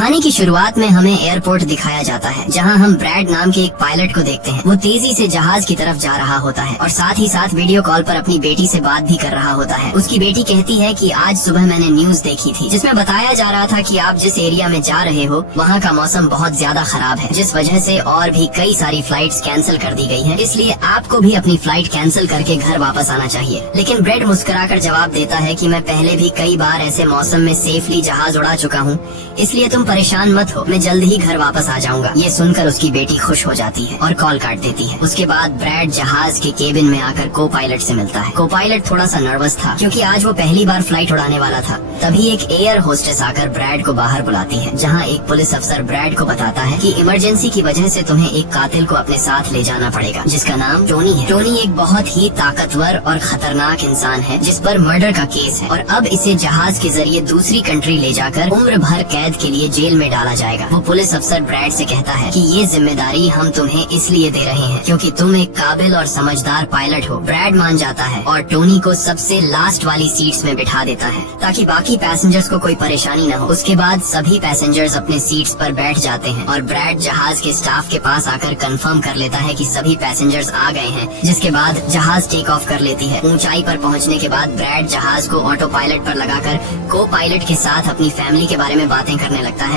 कहानी की शुरुआत में हमें एयरपोर्ट दिखाया जाता है, जहां हम ब्रैड नाम के एक पायलट को देखते हैं। वो तेजी से जहाज की तरफ जा रहा होता है और साथ ही साथ वीडियो कॉल पर अपनी बेटी से बात भी कर रहा होता है। उसकी बेटी कहती है कि आज सुबह मैंने न्यूज देखी थी जिसमें बताया जा रहा था कि आप जिस एरिया में जा रहे हो वहाँ का मौसम बहुत ज्यादा खराब है, जिस वजह से और भी कई सारी फ्लाइट्स कैंसिल कर दी गई हैं। इसलिए आपको भी अपनी फ्लाइट कैंसिल करके घर वापस आना चाहिए। लेकिन ब्रैड मुस्कुराकर जवाब देता है कि मैं पहले भी कई बार ऐसे मौसम में सेफली जहाज उड़ा चुका हूँ, इसलिए तुम परेशान मत हो, मैं जल्द ही घर वापस आ जाऊंगा। ये सुनकर उसकी बेटी खुश हो जाती है और कॉल काट देती है। उसके बाद ब्रैड जहाज के केबिन में आकर को पायलट से मिलता है। को पायलट थोड़ा सा नर्वस था क्योंकि आज वो पहली बार फ्लाइट उड़ाने वाला था। तभी एक एयर होस्टेस आकर ब्रैड को बाहर बुलाती है, जहाँ एक पुलिस अफसर ब्रैड को बताता है कि इमरजेंसी की वजह से तुम्हें एक कातिल को अपने साथ ले जाना पड़ेगा, जिसका नाम टोनी है। टोनी एक बहुत ही ताकतवर और खतरनाक इंसान है जिस पर मर्डर का केस है और अब इसे जहाज के जरिए दूसरी कंट्री ले जाकर उम्र भर कैद के लिए जेल में डाला जाएगा। वो पुलिस अफसर ब्रैड से कहता है कि ये जिम्मेदारी हम तुम्हें इसलिए दे रहे हैं क्योंकि तुम एक काबिल और समझदार पायलट हो। ब्रैड मान जाता है और टोनी को सबसे लास्ट वाली सीट्स में बिठा देता है ताकि बाकी पैसेंजर्स को कोई परेशानी न हो। उसके बाद सभी पैसेंजर्स अपने सीट्स पर बैठ जाते हैं और ब्रैड जहाज के स्टाफ के पास आकर कंफर्म कर लेता है कि सभी पैसेंजर्स आ गए हैं, जिसके बाद जहाज टेक ऑफ कर लेती है। ऊंचाई पर पहुंचने के बाद ब्रैड जहाज को ऑटो पायलट पर लगाकर को पायलट के साथ अपनी फैमिली के बारे में बातें करने लगता है।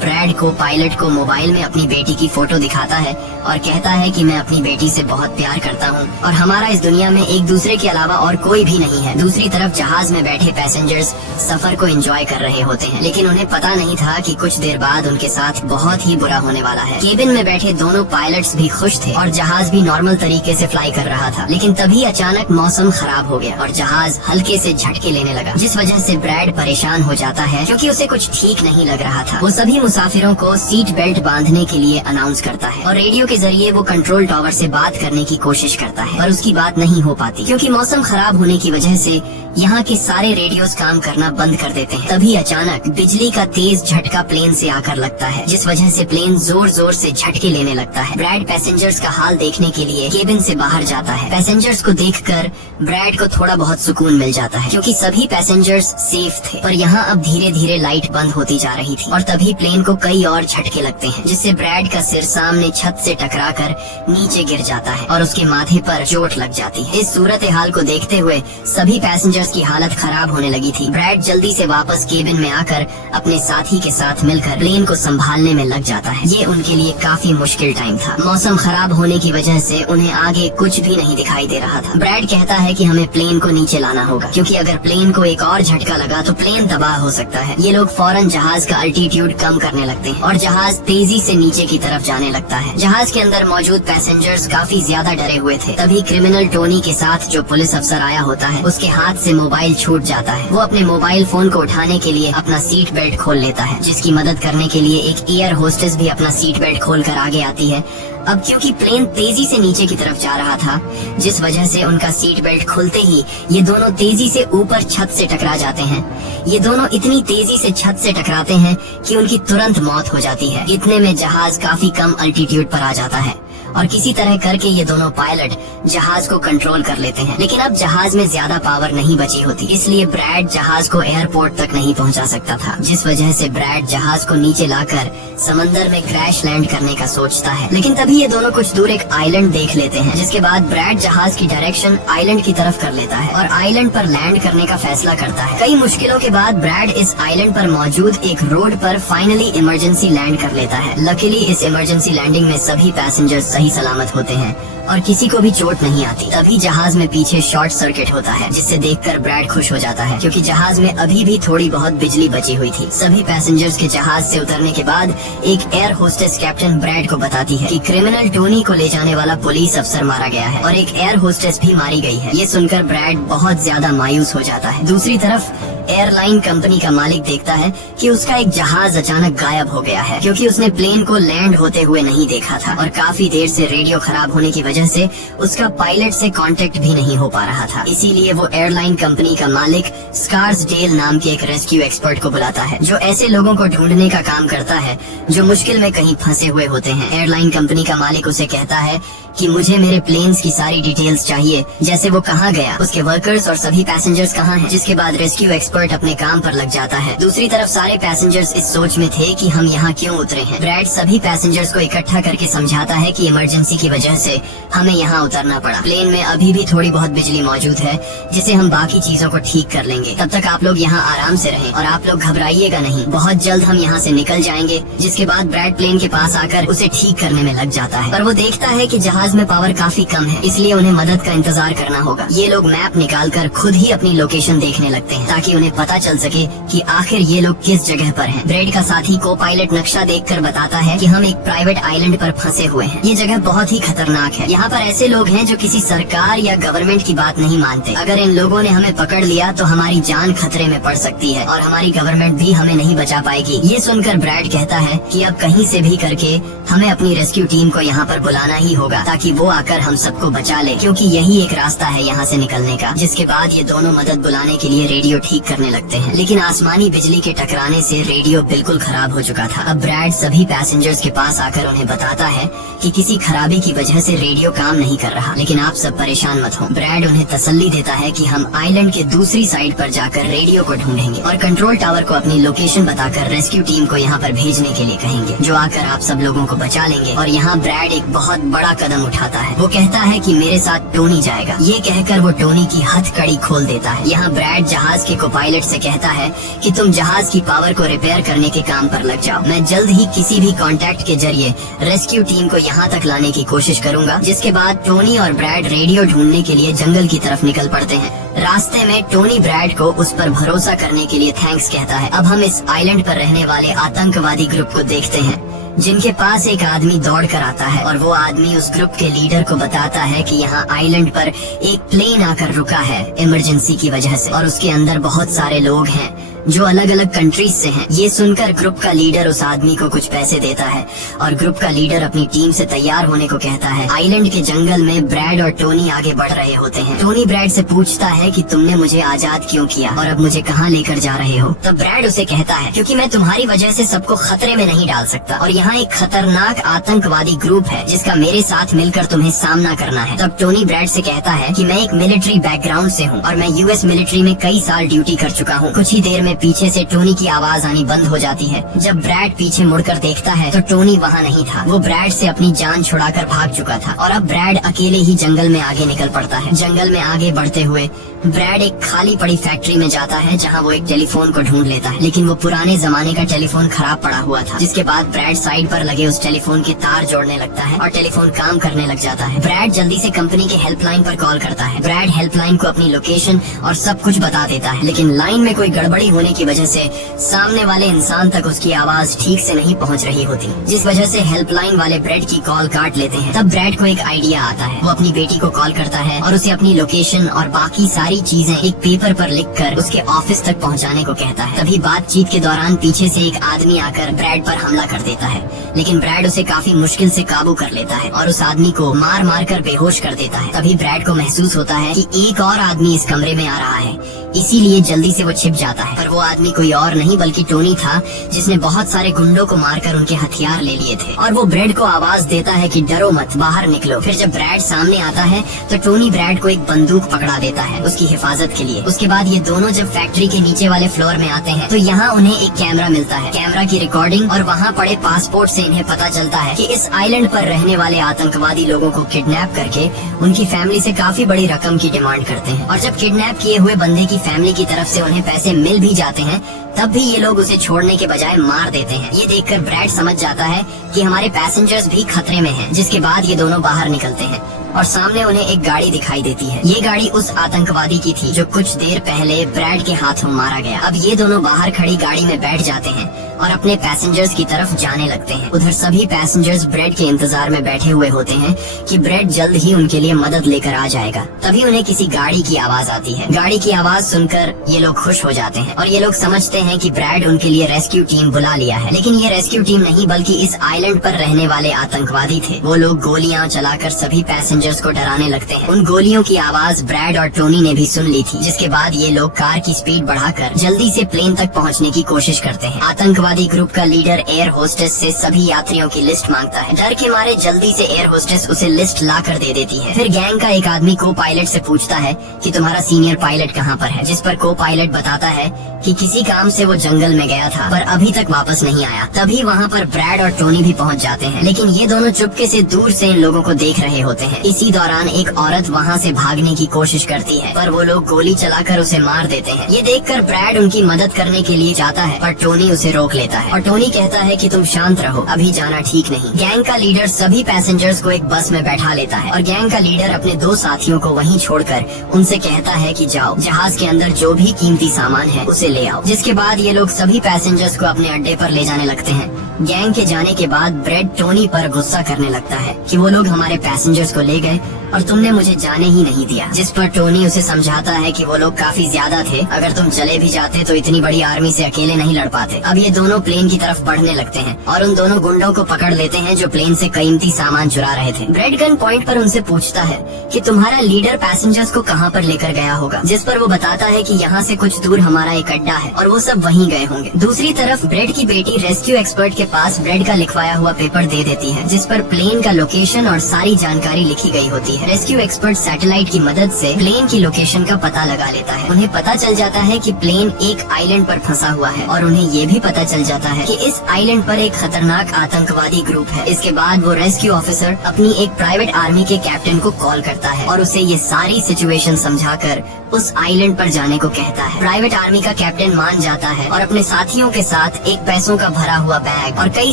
ब्रैड को पायलट को मोबाइल में अपनी बेटी की फोटो दिखाता है और कहता है कि मैं अपनी बेटी से बहुत प्यार करता हूँ और हमारा इस दुनिया में एक दूसरे के अलावा और कोई भी नहीं है। दूसरी तरफ जहाज में बैठे पैसेंजर्स सफर को एंजॉय कर रहे होते हैं, लेकिन उन्हें पता नहीं था कि कुछ देर बाद उनके साथ बहुत ही बुरा होने वाला है। केबिन में बैठे दोनों पायलट्स भी खुश थे और जहाज भी नॉर्मल तरीके से फ्लाई कर रहा था, लेकिन तभी अचानक मौसम खराब हो गया और जहाज हल्के से झटके लेने लगा, जिस वजह से ब्रैड परेशान हो जाता है क्योंकि उसे कुछ ठीक नहीं लग रहा था। वो सभी मुसाफिरों को सीट बेल्ट बांधने के लिए अनाउंस करता है और रेडियो के जरिए वो कंट्रोल टावर से बात करने की कोशिश करता है, पर उसकी बात नहीं हो पाती क्योंकि मौसम खराब होने की वजह से यहाँ के सारे रेडियोस काम करना बंद कर देते हैं। तभी अचानक बिजली का तेज झटका प्लेन से आकर लगता है, जिस वजह से प्लेन जोर जोर से झटके लेने लगता है। ब्रैड पैसेंजर्स का हाल देखने के लिए केबिन से बाहर जाता है। पैसेंजर्स को देखकर ब्रैड को थोड़ा बहुत सुकून मिल जाता है क्योंकि सभी पैसेंजर्स सेफ थे, पर यहाँ अब धीरे धीरे लाइट बंद होती जा रही थी और तभी प्लेन को कई और झटके लगते हैं, जिससे ब्रैड का सिर सामने छत से टकराकर नीचे गिर जाता है और उसके माथे पर चोट लग जाती है। इस सूरत हाल को देखते हुए सभी पैसेंजर्स की हालत खराब होने लगी थी। ब्रैड जल्दी से वापस केबिन में आकर अपने साथी के साथ मिलकर प्लेन को संभालने में लग जाता है। ये उनके लिए काफी मुश्किल टाइम था। मौसम खराब होने की वजह से उन्हें आगे कुछ भी नहीं दिखाई दे रहा था। ब्रैड कहता है कि हमें प्लेन को नीचे लाना होगा क्योंकि अगर प्लेन को एक और झटका लगा तो प्लेन तबाह हो सकता है। ये लोग फौरन जहाज का अल्टीट्यूड कम करने लगते हैं और जहाज तेजी से नीचे की तरफ जाने लगता है। जहाज के अंदर मौजूद पैसेंजर्स काफी ज्यादा डरे हुए थे। तभी क्रिमिनल टोनी के साथ जो पुलिस अफसर आया होता है उसके हाथ से मोबाइल छूट जाता है। वो अपने मोबाइल फोन को उठाने के लिए अपना सीट बेल्ट खोल लेता है, जिसकी मदद करने के लिए एक एयर होस्टेस भी अपना सीट बेल्ट खोलकर आगे आती है। अब क्योंकि प्लेन तेजी से नीचे की तरफ जा रहा था, जिस वजह से उनका सीट बेल्ट खुलते ही ये दोनों तेजी से ऊपर छत से टकरा जाते हैं। ये दोनों इतनी तेजी से छत से टकराते हैं कि उनकी तुरंत मौत हो जाती है। इतने में जहाज काफी कम अल्टीट्यूड पर आ जाता है और किसी तरह करके ये दोनों पायलट जहाज को कंट्रोल कर लेते हैं। लेकिन अब जहाज में ज्यादा पावर नहीं बची होती, इसलिए ब्रैड जहाज को एयरपोर्ट तक नहीं पहुंचा सकता था, जिस वजह से ब्रैड जहाज को नीचे लाकर समंदर में क्रैश लैंड करने का सोचता है। लेकिन तभी ये दोनों कुछ दूर एक आइलैंड देख लेते हैं, जिसके बाद ब्रैड जहाज की डायरेक्शन आइलैंड की तरफ कर लेता है और आइलैंड पर लैंड करने का फैसला करता है। कई मुश्किलों के बाद ब्रैड इस आइलैंड पर मौजूद एक रोड पर फाइनली इमरजेंसी लैंड कर लेता है। लकीली इस इमरजेंसी लैंडिंग में सभी पैसेंजर्स सही सलामत होते हैं और किसी को भी चोट नहीं आती। तभी जहाज में पीछे शॉर्ट सर्किट होता है, जिससे देखकर ब्रैड खुश हो जाता है क्योंकि जहाज में अभी भी थोड़ी बहुत बिजली बची हुई थी। सभी पैसेंजर्स के जहाज से उतरने के बाद एक एयर होस्टेस कैप्टन ब्रैड को बताती है कि क्रिमिनल टोनी को ले जाने वाला पुलिस अफसर मारा गया है और एक एयर होस्टेस भी मारी गई है। ये सुनकर ब्रैड बहुत ज्यादा मायूस हो जाता है। दूसरी तरफ एयरलाइन कंपनी का मालिक देखता है कि उसका एक जहाज अचानक गायब हो गया है क्योंकि उसने प्लेन को लैंड होते हुए नहीं देखा था और काफी देर से रेडियो खराब होने की वजह से उसका पायलट से कांटेक्ट भी नहीं हो पा रहा था। इसीलिए वो एयरलाइन कंपनी का मालिक स्कार्सडेल नाम के एक रेस्क्यू एक्सपर्ट को बुलाता है, जो ऐसे लोगों को ढूंढने का काम करता है जो मुश्किल में कहीं फंसे हुए होते हैं। एयरलाइन कंपनी का मालिक उसे कहता है कि मुझे मेरे प्लेन्स की सारी डिटेल्स चाहिए, जैसे वो कहाँ गया, उसके वर्कर्स और सभी पैसेंजर्स कहाँ हैं। जिसके बाद रेस्क्यू एक्सपर्ट अपने काम पर लग जाता है। दूसरी तरफ सारे पैसेंजर्स इस सोच में थे कि हम यहाँ क्यों उतरे हैं। ब्रैड सभी पैसेंजर्स को इकट्ठा करके समझाता है कि इमरजेंसी की वजह से हमें यहाँ उतरना पड़ा। प्लेन में अभी भी थोड़ी बहुत बिजली मौजूद है, जिसे हम बाकी चीजों को ठीक कर लेंगे। तब तक आप लोग यहाँ आराम से रहें और आप लोग घबराइएगा नहीं, बहुत जल्द हम यहाँ से निकल जाएंगे। जिसके बाद ब्रैड प्लेन के पास आकर उसे ठीक करने में लग जाता है, पर वो देखता है कि जहाज में पावर काफी कम है, इसलिए उन्हें मदद का इंतजार करना होगा। ये लोग मैप निकालकर खुद ही अपनी लोकेशन देखने लगते हैं ताकि उन्हें पता चल सके कि आखिर ये लोग किस जगह पर हैं। ब्रैड का साथी को पायलट नक्शा देखकर बताता है कि हम एक प्राइवेट आइलैंड पर फंसे हुए हैं। ये जगह बहुत ही खतरनाक है। यहाँ पर ऐसे लोग हैं जो किसी सरकार या गवर्नमेंट की बात नहीं मानते। अगर इन लोगों ने हमें पकड़ लिया तो हमारी जान खतरे में पड़ सकती है और हमारी गवर्नमेंट भी हमें नहीं बचा पाएगी। ये सुनकर ब्रैड कहता है कि अब कहीं से भी करके हमें अपनी रेस्क्यू टीम को यहाँ पर बुलाना ही होगा ताकि वो आकर हम सबको बचा ले, क्योंकि यही एक रास्ता है यहाँ से निकलने का। जिसके बाद ये दोनों मदद बुलाने के लिए रेडियो ठीक करने लगते हैं, लेकिन आसमानी बिजली के टकराने से रेडियो बिल्कुल खराब हो चुका था। अब ब्रैड सभी पैसेंजर्स के पास आकर उन्हें बताता है कि किसी खराबी की वजह से रेडियो काम नहीं कर रहा, लेकिन आप सब परेशान मत हो। ब्रैड उन्हें तसल्ली देता है कि हम आइलैंड के दूसरी साइड पर जाकर रेडियो को ढूंढेंगे और कंट्रोल टावर को अपनी लोकेशन बताकर रेस्क्यू टीम को यहाँ पर भेजने के लिए कहेंगे, जो आकर आप सब लोगों को बचा लेंगे। और यहाँ ब्रैड एक बहुत बड़ा कदम उठाता है। वो कहता है कि मेरे साथ टोनी जाएगा। ये कहकर वो टोनी की हथकड़ी खोल देता है। यहाँ ब्रैड जहाज के को-पायलट से कहता है कि तुम जहाज की पावर को रिपेयर करने के काम पर लग जाओ। मैं जल्द ही किसी भी कांटेक्ट के जरिए रेस्क्यू टीम को यहाँ तक लाने की कोशिश करूंगा। जिसके बाद टोनी और ब्रैड रेडियो ढूंढने के लिए जंगल की तरफ निकल पड़ते हैं। रास्ते में टोनी ब्रैड को उस पर भरोसा करने के लिए थैंक्स कहता है। अब हम इस आइलैंड पर रहने वाले आतंकवादी ग्रुप को देखते हैं, जिनके पास एक आदमी दौड़ कर आता है और वो आदमी उस ग्रुप के लीडर को बताता है कि यहाँ आइलैंड पर एक प्लेन आकर रुका है इमरजेंसी की वजह से और उसके अंदर बहुत सारे लोग हैं जो अलग अलग कंट्रीज से हैं। ये सुनकर ग्रुप का लीडर उस आदमी को कुछ पैसे देता है और ग्रुप का लीडर अपनी टीम से तैयार होने को कहता है। आइलैंड के जंगल में ब्रैड और टोनी आगे बढ़ रहे होते हैं। टोनी ब्रैड से पूछता है कि तुमने मुझे आजाद क्यों किया और अब मुझे कहाँ लेकर जा रहे हो। तब ब्रैड उसे कहता है क्योंकि मैं तुम्हारी वजह से सबको खतरे में नहीं डाल सकता और यहाँ एक खतरनाक आतंकवादी ग्रुप है जिसका मेरे साथ मिलकर तुम्हें सामना करना है। तब टोनी ब्रैड से कहता है कि मैं एक मिलिट्री बैकग्राउंड से हूँ और मैं यूएस मिलिट्री में कई साल ड्यूटी कर चुका हूँ। कुछ ही देर में पीछे से टोनी की आवाज आनी बंद हो जाती है। जब ब्रैड पीछे मुड़कर देखता है तो टोनी वहाँ नहीं था। वो ब्रैड से अपनी जान छुड़ाकर भाग चुका था और अब ब्रैड अकेले ही जंगल में आगे निकल पड़ता है। जंगल में आगे बढ़ते हुए ब्रैड एक खाली पड़ी फैक्ट्री में जाता है जहाँ वो एक टेलीफोन को ढूंढ लेता है, लेकिन वो पुराने जमाने का टेलीफोन खराब पड़ा हुआ था। जिसके बाद ब्रैड साइड पर लगे उस टेलीफोन के तार जोड़ने लगता है और टेलीफोन काम करने लग जाता है। ब्रैड जल्दी से कंपनी के हेल्पलाइन पर कॉल करता है। ब्रैड हेल्पलाइन को अपनी लोकेशन और सब कुछ बता देता है, लेकिन लाइन में कोई गड़बड़ी होने की वजह से सामने वाले इंसान तक उसकी आवाज ठीक से नहीं पहुंच रही होती, जिस वजह से हेल्पलाइन वाले ब्रैड की कॉल काट लेते हैं। तब ब्रैड को एक आइडिया आता है। वो अपनी बेटी को कॉल करता है और उसे अपनी लोकेशन और बाकी सारी चीजें एक पेपर पर लिखकर उसके ऑफिस तक पहुंचाने को कहता है। तभी बातचीत के दौरान पीछे से एक आदमी आकर ब्रैड पर हमला कर देता है, लेकिन ब्रैड उसे काफी मुश्किल से काबू कर लेता है और उस आदमी को मार मार कर बेहोश कर देता है। तभी ब्रैड को महसूस होता है कि एक और आदमी इस कमरे में आ रहा है, इसीलिए जल्दी से वो छिप जाता है। पर वो आदमी कोई और नहीं बल्कि टोनी था, जिसने बहुत सारे गुंडों को मारकर उनके हथियार ले लिए थे। और वो ब्रैड को आवाज देता है कि डरो मत, बाहर निकलो। फिर जब ब्रैड सामने आता है तो टोनी ब्रैड को एक बंदूक पकड़ा देता है उसकी हिफाजत के लिए। उसके बाद ये दोनों जब फैक्ट्री के नीचे वाले फ्लोर में आते हैं तो यहाँ उन्हें एक कैमरा मिलता है, कैमरा की रिकॉर्डिंग और वहाँ पड़े पासपोर्ट से इन्हें पता चलता है कि इस आइलैंड पर रहने वाले आतंकवादी लोगों को किडनैप करके उनकी फैमिली से काफी बड़ी रकम की डिमांड करते हैं। और जब किडनैप किए हुए बंदे की फैमिली की तरफ से उन्हें पैसे मिल भी जाते हैं तब भी ये लोग उसे छोड़ने के बजाय मार देते हैं। ये देखकर ब्रैड समझ जाता है कि हमारे पैसेंजर्स भी खतरे में हैं। जिसके बाद ये दोनों बाहर निकलते हैं और सामने उन्हें एक गाड़ी दिखाई देती है। ये गाड़ी उस आतंकवादी की थी जो कुछ देर पहले ब्रैड के हाथों मारा गया। अब ये दोनों बाहर खड़ी गाड़ी में बैठ जाते हैं और अपने पैसेंजर्स की तरफ जाने लगते हैं। उधर सभी पैसेंजर्स ब्रैड के इंतजार में बैठे हुए होते हैं कि ब्रैड जल्द ही उनके लिए मदद लेकर आ जाएगा। तभी उन्हें किसी गाड़ी की आवाज आती है। गाड़ी की आवाज सुनकर ये लोग खुश हो जाते हैं और ये लोग समझते हैं कि ब्रैड उनके लिए रेस्क्यू टीम बुला लिया है। लेकिन ये रेस्क्यू टीम नहीं बल्कि इस आइलैंड पर रहने वाले आतंकवादी थे। वो लोग गोलियां चलाकर सभी पैसेंजर्स को डराने लगते हैं। उन गोलियों की आवाज ब्रैड और टोनी ने भी सुन ली थी। जिसके बाद ये लोग कार की स्पीड बढ़ाकर जल्दी से प्लेन तक पहुंचने की कोशिश करते हैं। आतंकवादी आतंकवादी ग्रुप का लीडर एयर होस्टेस से सभी यात्रियों की लिस्ट मांगता है। डर के मारे जल्दी से एयर होस्टेस उसे लिस्ट ला कर दे देती है। फिर गैंग का एक आदमी को पायलट से पूछता है कि तुम्हारा सीनियर पायलट कहाँ पर है, जिस पर को पायलट बताता है कि किसी काम से वो जंगल में गया था पर अभी तक वापस नहीं आया। तभी वहाँ पर ब्रैड और टोनी भी पहुँच जाते हैं, लेकिन ये दोनों चुपके से दूर से इन लोगों को देख रहे होते हैं। इसी दौरान एक औरत वहाँ से भागने की कोशिश करती है पर वो लोग गोली चलाकर उसे मार देते हैं। ये देखकर ब्रैड उनकी मदद करने के लिए जाता है पर टोनी उसे रोक लेता है और टोनी कहता है कि तुम शांत रहो, अभी जाना ठीक नहीं। गैंग का लीडर सभी पैसेंजर्स को एक बस में बैठा लेता है और गैंग का लीडर अपने 2 साथियों को वहीं छोड़कर उनसे कहता है कि जाओ, जहाज के अंदर जो भी कीमती सामान है उसे ले आओ। जिसके बाद ये लोग सभी पैसेंजर्स को अपने अड्डे पर ले जाने लगते हैं। गैंग के जाने के बाद ब्रेड टोनी पर गुस्सा करने लगता है कि वो लोग हमारे पैसेंजर्स को ले गए और तुमने मुझे जाने ही नहीं दिया। जिस पर टोनी उसे समझाता है कि वो लोग काफी ज्यादा थे, अगर तुम चले भी जाते तो इतनी बड़ी आर्मी से अकेले नहीं लड़ पाते। अब ये दोनों प्लेन की तरफ बढ़ने लगते हैं और उन दोनों गुंडों को पकड़ लेते हैं जो प्लेन से कीमती सामान चुरा रहे थे। ब्रेड गन पॉइंट पर उनसे पूछता है कि तुम्हारा लीडर पैसेंजर्स को कहाँ पर लेकर गया होगा, जिस पर वो बताता है कि यहाँ से कुछ दूर हमारा एक अड्डा है और वो सब वहीं गए होंगे। दूसरी तरफ ब्रेड की बेटी रेस्क्यू एक्सपर्ट के पास ब्रेड का लिखवाया हुआ पेपर दे देती है, जिस पर प्लेन का लोकेशन और सारी जानकारी लिखी गई होती है। रेस्क्यू एक्सपर्ट सैटेलाइट की मदद से प्लेन की लोकेशन का पता लगा लेता है। उन्हें पता चल जाता है कि प्लेन एक आइलैंड पर फंसा हुआ है और उन्हें ये भी पता चल जाता है कि इस आइलैंड पर एक खतरनाक आतंकवादी ग्रुप है। इसके बाद वो रेस्क्यू ऑफिसर अपनी एक प्राइवेट आर्मी के कैप्टन को कॉल करता है और उसे ये सारी सिचुएशन समझाकर उस आइलैंड पर जाने को कहता है। प्राइवेट आर्मी का कैप्टन मान जाता है और अपने साथियों के साथ एक पैसों का भरा हुआ बैग और कई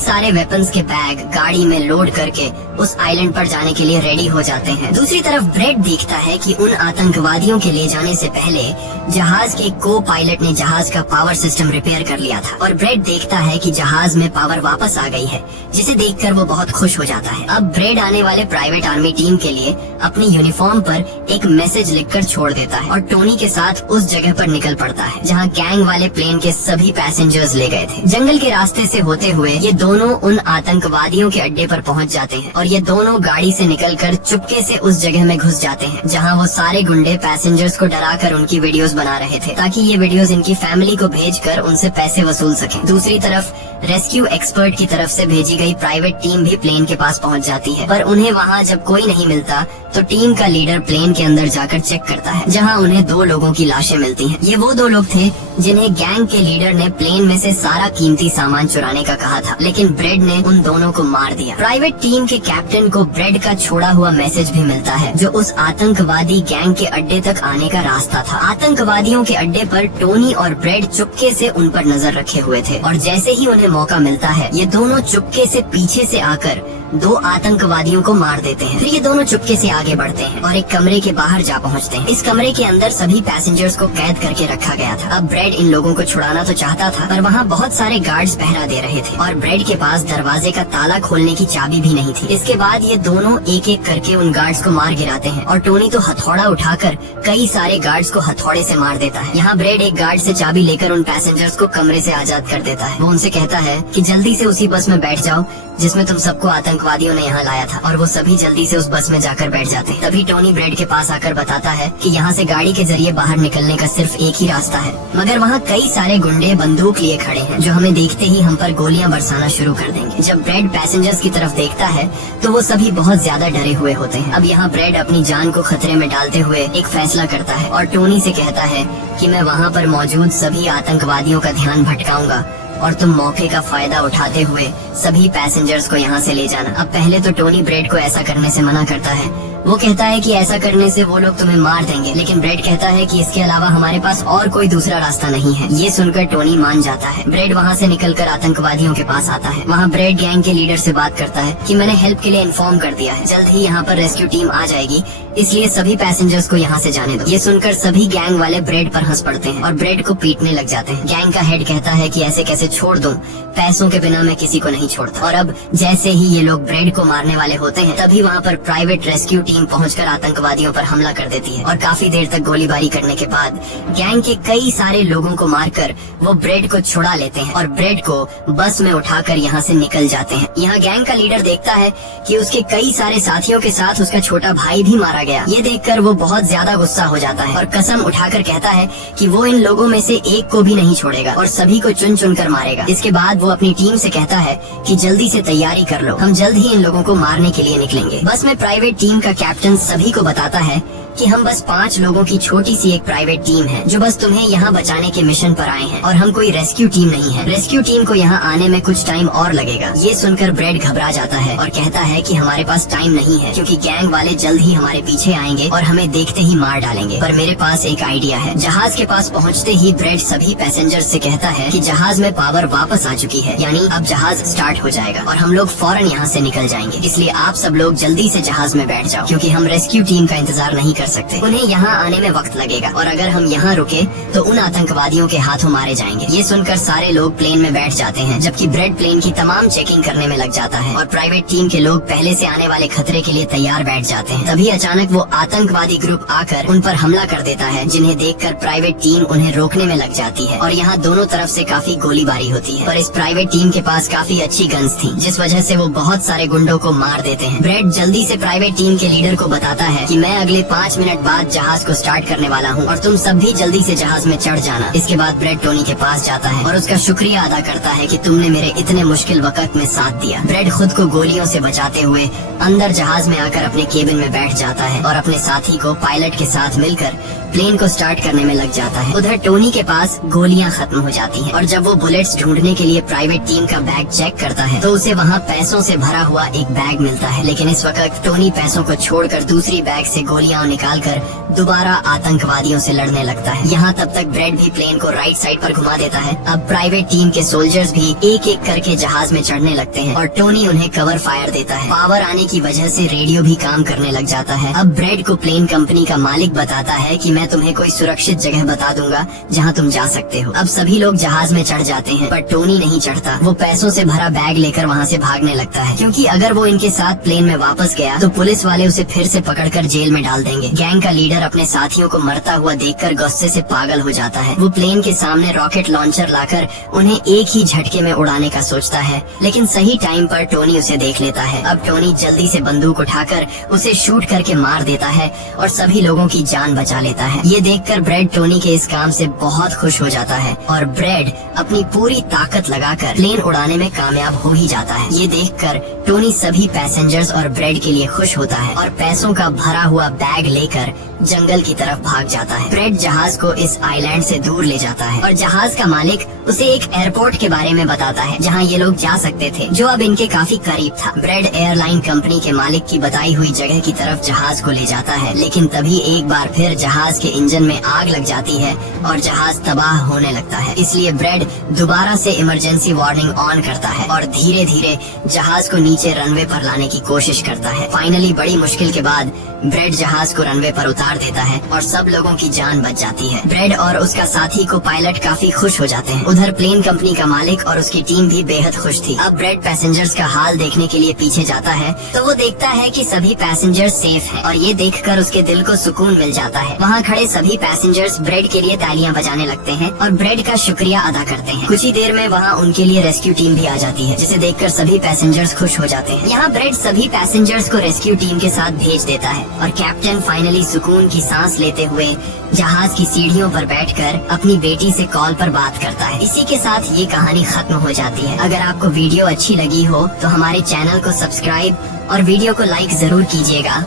सारे वेपन्स के बैग गाड़ी में लोड करके उस आइलैंड पर जाने के लिए रेडी हो जाते हैं। दूसरी तरफ ब्रेड देखता है कि उन आतंकवादियों के ले जाने से पहले जहाज के को पायलट ने जहाज का पावर सिस्टम रिपेयर कर लिया था और ब्रेड देखता है कि जहाज में पावर वापस आ गई है, जिसे देखकर वो बहुत खुश हो जाता है। अब ब्रेड आने वाले प्राइवेट आर्मी टीम के लिए अपनी यूनिफॉर्म पर एक मैसेज लिखकर छोड़ देता है और टोनी के साथ उस जगह पर निकल पड़ता है जहाँ गैंग वाले प्लेन के सभी पैसेंजर्स ले गए थे। जंगल के रास्ते से होते हुए ये दोनों उन आतंकवादियों के अड्डे पर पहुँच जाते हैं और ये दोनों गाड़ी से निकलकर चुपके से उस जगह में घुस जाते हैं जहाँ वो सारे गुंडे पैसेंजर्स को डराकर उनकी वीडियोस बना रहे थे ताकि ये वीडियोस इनकी फैमिली को भेजकर उनसे पैसे वसूल सकें। दूसरी तरफ रेस्क्यू एक्सपर्ट की तरफ से भेजी गई प्राइवेट टीम भी प्लेन के पास पहुंच जाती है, पर उन्हें वहां जब कोई नहीं मिलता तो टीम का लीडर प्लेन के अंदर जाकर चेक करता है जहां उन्हें 2 लोगों की लाशें मिलती हैं। ये वो 2 लोग थे जिन्हें गैंग के लीडर ने प्लेन में से सारा कीमती सामान चुराने का कहा था, लेकिन ब्रेड ने उन दोनों को मार दिया। प्राइवेट टीम के कैप्टन को ब्रेड का छोड़ा हुआ मैसेज भी मिलता है जो उस आतंकवादी गैंग के अड्डे तक आने का रास्ता था। आतंकवादियों के अड्डे पर टोनी और ब्रेड चुपके से उन पर नजर रखे हुए थे और जैसे ही उन्हें मौका मिलता है ये दोनों चुपके से पीछे से आकर 2 आतंकवादियों को मार देते हैं। फिर ये दोनों चुपके से आगे बढ़ते हैं और एक कमरे के बाहर जा पहुंचते हैं। इस कमरे के अंदर सभी पैसेंजर्स को कैद करके रखा गया था। अब ब्रेड इन लोगों को छुड़ाना तो चाहता था, पर वहाँ बहुत सारे गार्ड्स पहरा दे रहे थे और ब्रेड के पास दरवाजे का ताला खोलने की चाबी भी नहीं थी। इसके बाद ये दोनों एक एक करके उन गार्ड्स को मार गिराते हैं और टोनी तो हथौड़ा उठाकर कई सारे गार्ड्स को हथौड़े से मार देता है। यहाँ ब्रेड एक गार्ड से चाबी लेकर उन पैसेंजर्स को कमरे से आजाद कर देता है। वो उनसे कहता है कि जल्दी से उसी बस में बैठ जाओ जिसमें तुम सबको आतंकवादियों ने यहाँ लाया था, और वो सभी जल्दी से उस बस में जाकर बैठ जाते हैं। तभी टोनी ब्रेड के पास आकर बताता है कि यहाँ से गाड़ी के जरिए बाहर निकलने का सिर्फ एक ही रास्ता है, मगर वहाँ कई सारे गुंडे बंदूक लिए खड़े हैं जो हमें देखते ही हम पर गोलियां बरसाना शुरू कर देंगे। जब ब्रेड पैसेंजर्स की तरफ देखता है तो वो सभी बहुत ज्यादा डरे हुए होते हैं। अब यहाँ ब्रेड अपनी जान को खतरे में डालते हुए एक फैसला करता है और टोनी से कहता है कि मैं वहाँ पर मौजूद सभी आतंकवादियों का ध्यान भटकाऊंगा और तुम मौके का फायदा उठाते हुए सभी पैसेंजर्स को यहाँ से ले जाना। अब पहले तो टोनी ब्रेड को ऐसा करने से मना करता है। वो कहता है कि ऐसा करने से वो लोग तुम्हें मार देंगे, लेकिन ब्रेड कहता है कि इसके अलावा हमारे पास और कोई दूसरा रास्ता नहीं है। ये सुनकर टोनी मान जाता है। ब्रेड वहाँ से निकलकर आतंकवादियों के पास आता है। वहाँ ब्रेड गैंग के लीडर से बात करता है कि मैंने हेल्प के लिए इन्फॉर्म कर दिया है, जल्द ही यहाँ पर रेस्क्यू टीम आ जाएगी, इसलिए सभी पैसेंजर्स को यहाँ से जाने दो। ये सुनकर सभी गैंग वाले ब्रेड पर हंस पड़ते हैं और ब्रेड को पीटने लग जाते हैं। गैंग का हेड कहता है कि ऐसे कैसे छोड़ दूं, पैसों के बिना मैं किसी को नहीं छोड़ता। और अब जैसे ही ये लोग ब्रेड को मारने वाले होते हैं तभी वहाँ पर प्राइवेट रेस्क्यू टीम टीम पहुंचकर आतंकवादियों पर हमला कर देती है और काफी देर तक गोलीबारी करने के बाद गैंग के कई सारे लोगों को मारकर वो ब्रेड को छुड़ा लेते हैं और ब्रेड को बस में उठाकर यहाँ से निकल जाते हैं। यहाँ गैंग का लीडर देखता है कि उसके कई सारे साथियों के साथ उसका छोटा भाई भी मारा गया। ये देखकर वो बहुत ज्यादा गुस्सा हो जाता है और कसम उठाकर कहता है कि वो इन लोगों में से एक को भी नहीं छोड़ेगा और सभी को चुन चुन कर मारेगा। इसके बाद वो अपनी टीम से कहता है कि जल्दी से तैयारी कर लो, हम जल्द ही इन लोगों को मारने के लिए निकलेंगे। बस में प्राइवेट टीम का कैप्टन सभी को बताता है कि हम बस 5 लोगों की छोटी सी एक प्राइवेट टीम है जो बस तुम्हें यहाँ बचाने के मिशन पर आए हैं और हम कोई रेस्क्यू टीम नहीं है। रेस्क्यू टीम को यहाँ आने में कुछ टाइम और लगेगा। ये सुनकर ब्रेड घबरा जाता है और कहता है कि हमारे पास टाइम नहीं है क्योंकि गैंग वाले जल्द ही हमारे पीछे आएंगे और हमें देखते ही मार डालेंगे। पर मेरे पास एक आइडिया है। जहाज के पास पहुँचते ही ब्रेड सभी पैसेंजर्स से कहता है कि जहाज में पावर वापस आ चुकी है, यानी अब जहाज स्टार्ट हो जाएगा और हम लोग फौरन यहाँ से निकल जाएंगे। इसलिए आप सब लोग जल्दी से जहाज में बैठ जाओ क्योंकि हम रेस्क्यू टीम का इंतजार नहीं कर सकते। उन्हें यहाँ आने में वक्त लगेगा और अगर हम यहाँ रुके तो उन आतंकवादियों के हाथों मारे जाएंगे। ये सुनकर सारे लोग प्लेन में बैठ जाते हैं जबकि ब्रेड प्लेन की तमाम चेकिंग करने में लग जाता है और प्राइवेट टीम के लोग पहले से आने वाले खतरे के लिए तैयार बैठ जाते हैं। तभी अचानक वो आतंकवादी ग्रुप आकर उन पर हमला कर देता है, जिन्हें देखकर प्राइवेट टीम उन्हें रोकने में लग जाती है और यहाँ दोनों तरफ से काफी गोलीबारी होती है। पर इस प्राइवेट टीम के पास काफी अच्छी गन्स थी जिस वजह से वो बहुत सारे गुंडों को मार देते हैं। ब्रेड जल्दी से प्राइवेट टीम के लीडर को बताता है कि मैं अगले 5 मिनट बाद जहाज को स्टार्ट करने वाला हूँ और तुम सब भी जल्दी से जहाज में चढ़ जाना। इसके बाद ब्रेड टोनी के पास जाता है और उसका शुक्रिया अदा करता है कि तुमने मेरे इतने मुश्किल वक्त में साथ दिया। ब्रेड खुद को गोलियों से बचाते हुए अंदर जहाज में आकर अपने केबिन में बैठ जाता है और अपने साथी को पायलट के साथ मिलकर प्लेन को स्टार्ट करने में लग जाता है। उधर टोनी के पास गोलियां खत्म हो जाती हैं और जब वो बुलेट्स ढूंढने के लिए प्राइवेट टीम का बैग चेक करता है तो उसे वहाँ पैसों से भरा हुआ एक बैग मिलता है। लेकिन इस वक्त टोनी पैसों को छोड़कर दूसरी बैग से गोलियां निकालकर दोबारा आतंकवादियों से लड़ने लगता है। यहाँ तब तक ब्रेड भी प्लेन को राइट साइड पर घुमा देता है। अब प्राइवेट टीम के सोल्जर्स भी एक एक करके जहाज में चढ़ने लगते हैं और टोनी उन्हें कवर फायर देता है। पावर आने की वजह से रेडियो भी काम करने लग जाता है। अब ब्रेड को प्लेन कंपनी का मालिक बताता है कि मैं तुम्हें कोई सुरक्षित जगह बता दूंगा जहां तुम जा सकते हो। अब सभी लोग जहाज में चढ़ जाते हैं पर टोनी नहीं चढ़ता। वो पैसों से भरा बैग लेकर वहां से भागने लगता है क्योंकि अगर वो इनके साथ प्लेन में वापस गया तो पुलिस वाले उसे फिर से पकड़कर जेल में डाल देंगे। गैंग का लीडर अपने साथियों को मरता हुआ देखकर गुस्से से पागल हो जाता है। वो प्लेन के सामने रॉकेट लॉन्चर लाकर उन्हें एक ही झटके में उड़ाने का सोचता है, लेकिन सही टाइम पर टोनी उसे देख लेता है। अब टोनी जल्दी से बंदूक उठाकर उसे शूट करके मार देता है और सभी लोगों की जान बचा लेता है। ये देखकर ब्रेड टोनी के इस काम से बहुत खुश हो जाता है और ब्रेड अपनी पूरी ताकत लगाकर प्लेन उड़ाने में कामयाब हो ही जाता है। ये देखकर टोनी सभी पैसेंजर्स और ब्रेड के लिए खुश होता है और पैसों का भरा हुआ बैग लेकर जंगल की तरफ भाग जाता है। ब्रेड जहाज को इस आइलैंड से दूर ले जाता है और जहाज का मालिक उसे एक एयरपोर्ट के बारे में बताता है जहां ये लोग जा सकते थे, जो अब इनके काफी करीब था। ब्रेड एयरलाइन कंपनी के मालिक की बताई हुई जगह की तरफ जहाज को ले जाता है, लेकिन तभी एक बार फिर जहाज के इंजन में आग लग जाती है और जहाज तबाह होने लगता है। इसलिए ब्रेड दोबारा से इमरजेंसी वार्निंग ऑन करता है और धीरे धीरे जहाज को नीचे रनवे पर लाने की कोशिश करता है। फाइनली बड़ी मुश्किल के बाद ब्रेड जहाज को रनवे पर उतार देता है और सब लोगों की जान बच जाती है। ब्रेड और उसका साथी को पायलट काफी खुश हो जाते हैं। उधर प्लेन कंपनी का मालिक और उसकी टीम भी बेहद खुश थी। अब ब्रेड पैसेंजर्स का हाल देखने के लिए पीछे जाता है तो वो देखता है कि सभी पैसेंजर्स सेफ हैं और ये देखकर उसके दिल को सुकून मिल जाता है। वहाँ खड़े सभी पैसेंजर्स ब्रेड के लिए तालियां बजाने लगते हैं और ब्रेड का शुक्रिया अदा करते हैं। कुछ ही देर में वहाँ उनके लिए रेस्क्यू टीम भी आ जाती है, जिसे देखकर सभी पैसेंजर्स खुश हो जाते हैं। यहाँ ब्रेड सभी पैसेंजर्स को रेस्क्यू टीम के साथ भेज देता है और कैप्टन फाइनली सुकून की सांस लेते हुए जहाज की सीढ़ियों पर बैठकर अपनी बेटी से कॉल पर बात करता है। इसी के साथ ये कहानी खत्म हो जाती है। अगर आपको वीडियो अच्छी लगी हो तो हमारे चैनल को सब्सक्राइब और वीडियो को लाइक जरूर कीजिएगा।